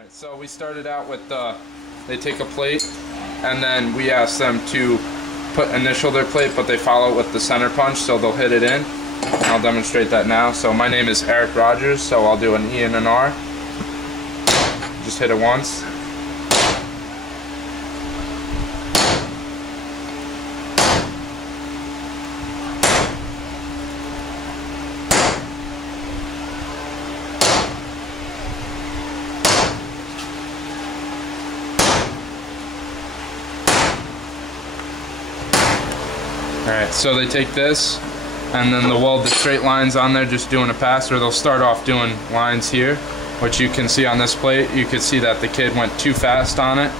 Alright, so we started out with they take a plate and then we ask them to initial their plate, but they follow it with the center punch, so they'll hit it in. I'll demonstrate that now. So my name is Eric Rogers, so I'll do an E and an R. Just hit it once. Alright, so they take this and then they'll weld the straight lines on there just doing a pass, or they'll start off doing lines here, which you can see on this plate. You can see that the kid went too fast on it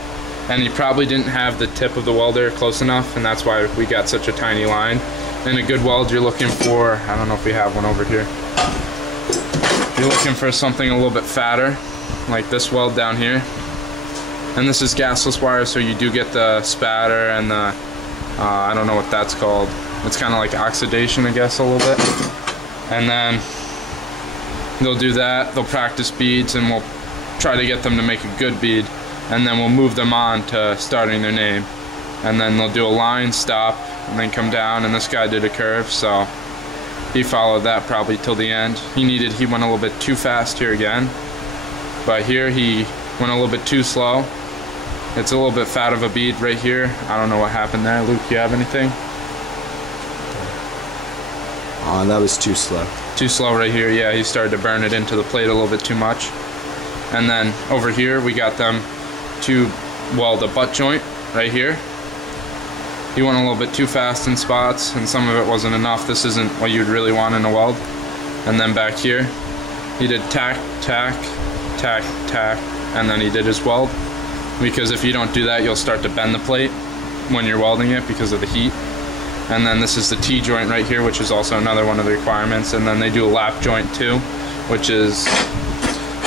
and he probably didn't have the tip of the welder close enough, and that's why we got such a tiny line. In a good weld you're looking for, I don't know if we have one over here, you're looking for something a little bit fatter, like this weld down here. And this is gasless wire, so you do get the spatter and the I don't know what that's called. It's kind of like oxidation, I guess, a little bit. And then they'll do that, they'll practice beads, and we'll try to get them to make a good bead, and then we'll move them on to starting their name. And then they'll do a line, stop, and then come down, and this guy did a curve, so he followed that probably till the end. He went a little bit too fast here again, but here he went a little bit too slow. It's a little bit fat of a bead right here. I don't know what happened there. Luke, you have anything? That was too slow. Too slow right here, yeah. He started to burn it into the plate a little bit too much. And then over here, we got them to weld a butt joint right here. He went a little bit too fast in spots, and some of it wasn't enough. This isn't what you'd really want in a weld. And then back here, he did tack, tack, tack, tack, and then he did his weld. Because if you don't do that, you'll start to bend the plate when you're welding it because of the heat. And then this is the T-joint right here, which is also another one of the requirements. And then they do a lap joint too, which is,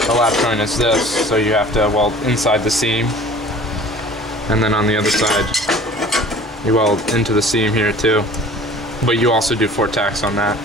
a lap joint is this, so you have to weld inside the seam. And then on the other side, you weld into the seam here too. But you also do 4 tacks on that.